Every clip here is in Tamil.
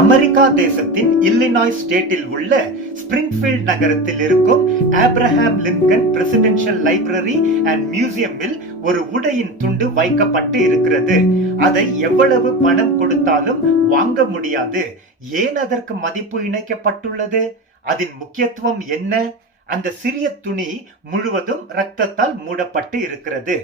அமெரிக்கா தேசத்தின் இல்லினாய்ஸ் ஸ்டேட்டில் உள்ள ஸ்பிரிங்ஃபீல்ட் நகரத்தில் இருக்கும் Abraham Lincoln presidential library and மியூசியமில் ஒரு உடையின் துண்டு வைக்கப்பட்டு இருக்கிறது. அதை எவ்வளவு பணம் கொடுத்தாலும் வாங்க முடியாது. ஏன் அதற்கு மதிப்பு இணைக்கப்பட்டுள்ளது? அதன் முக்கியத்துவம் என்ன? அந்த சிறிய துணி முழுவதும் இரத்தத்தால் மூடப்பட்டு இருக்கிறது.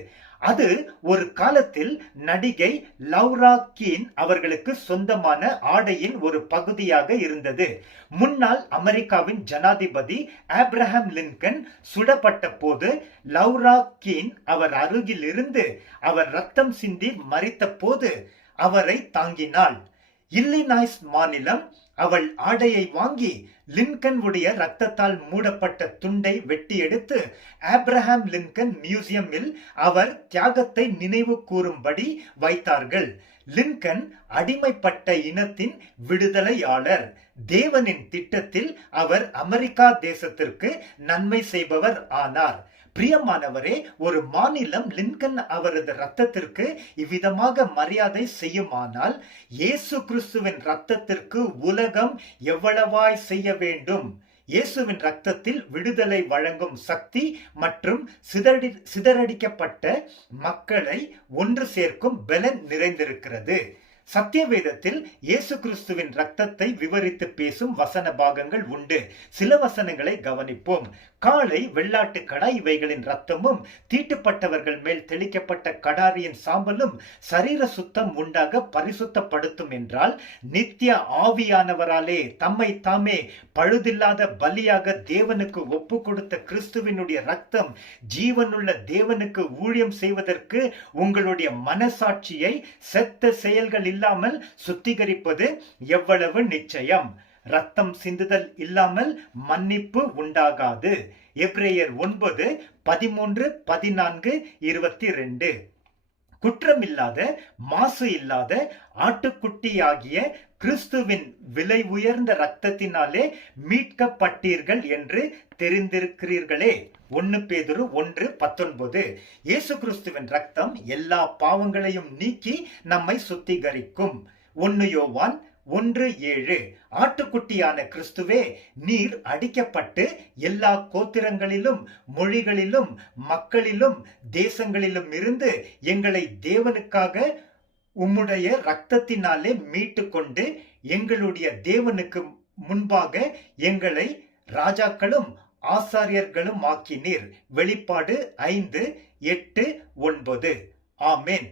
அது ஒரு காலத்தில் நடிகை லௌரா கீன் அவர்களுக்கு சொந்தமான ஆடையின் ஒரு பகுதியாக இருந்தது. முன்னாள் அமெரிக்காவின் ஜனாதிபதி ஆப்ரஹாம் லிங்கன் சுடப்பட்ட போது லௌரா கீன் அவர் அருகில் இருந்து அவர் ரத்தம் சிந்தி மரித்த போது அவரை தாங்கினாள். இல்லினாய்ஸ் மாநிலம் அவள் ஆடையை வாங்கி லிங்கன் உடைய ரத்தத்தால் மூடப்பட்ட துண்டை வெட்டி எடுத்து ஆப்ரஹாம் லிங்கன் மியூசியமில் அவர் தியாகத்தை நினைவு கூறும்படி வைத்தார்கள். லிங்கன் அடிமைப்பட்ட இனத்தின் விடுதலையாளர். தேவனின் திட்டத்தில் அவர் அமெரிக்கா தேசத்திற்கு நன்மை செய்பவர் ஆனார். பிரியமானவரே, ஒரு மாநிலம் லிங்கன் அவரது ரத்தத்திற்கு இவ்விதமாக மரியாதை செய்யுமானால் இயேசு கிறிஸ்துவின் ரத்தத்திற்கு உலகம் எவ்வளவாய் செய்ய வேண்டும்? இயேசுவின் ரத்தத்தில் விடுதலை வழங்கும் சக்தி மற்றும் சிதறடிக்கப்பட்ட மக்களை ஒன்று சேர்க்கும் பலன் நிறைந்திருக்கிறது. சத்தியவேதத்தில் இயேசு கிறிஸ்துவின் ரத்தத்தை விவரித்து பேசும் வசன பாகங்கள் உண்டு. சில வசனங்களை கவனிப்போம். காளை, வெள்ளாட்டு கடா இவைகளின் ரத்தமும் தீட்டுப்பட்டவர்கள் மேல் தெளிக்கப்பட்ட கடாரியின் சாம்பலும் சரீர சுத்தம் உண்டாக பரிசுத்தப்படுத்தும் என்றால், நித்திய ஆவியானவராலே தம்மை தாமே பழுதில்லாத பலியாக தேவனுக்கு ஒப்பு கொடுத்த கிறிஸ்துவினுடைய ரத்தம் ஜீவனுள்ள தேவனுக்கு ஊழியம் செய்வதற்கு உங்களுடைய மனசாட்சியை செத்த செயல்கள் இல்லாமல் சுத்திகரிப்பது எவ்வளவு நிச்சயம். ரத்தம் சிந்துதல் இல்லாமல் மன்னிப்பு உண்டாகாது. எபிரேயர் 9:13-14-22. குற்றமில்லாத மாசு இல்லாத ஆட்டுக்குட்டியாகிய கிறிஸ்துவின் விலை உயர்ந்த இரத்தத்தினாலே மீட்கப்பட்டீர்கள் என்று தெரிந்திருக்கிறீர்களே. 1 பேதுரு 1:19. இயேசு கிறிஸ்துவின் ரத்தம் எல்லா பாவங்களையும் நீக்கி நம்மை சுத்திகரிக்கும். 1 யோவான் 1:7. ஆட்டுக்குட்டியான கிறிஸ்துவே, நீர் அடிக்கப்பட்டு எல்லா கோத்திரங்களிலும் மொழிகளிலும் மக்களிலும் தேசங்களிலும் இருந்து எங்களை தேவனுக்காக உம்முடைய இரத்தத்தினாலே மீட்டு கொண்டு எங்களுடைய தேவனுக்கு முன்பாக எங்களை ராஜாக்களும் ஆசாரியர்களும் ஆக்கினீர். வெளிப்பாடு 5:8-9. ஆமென்.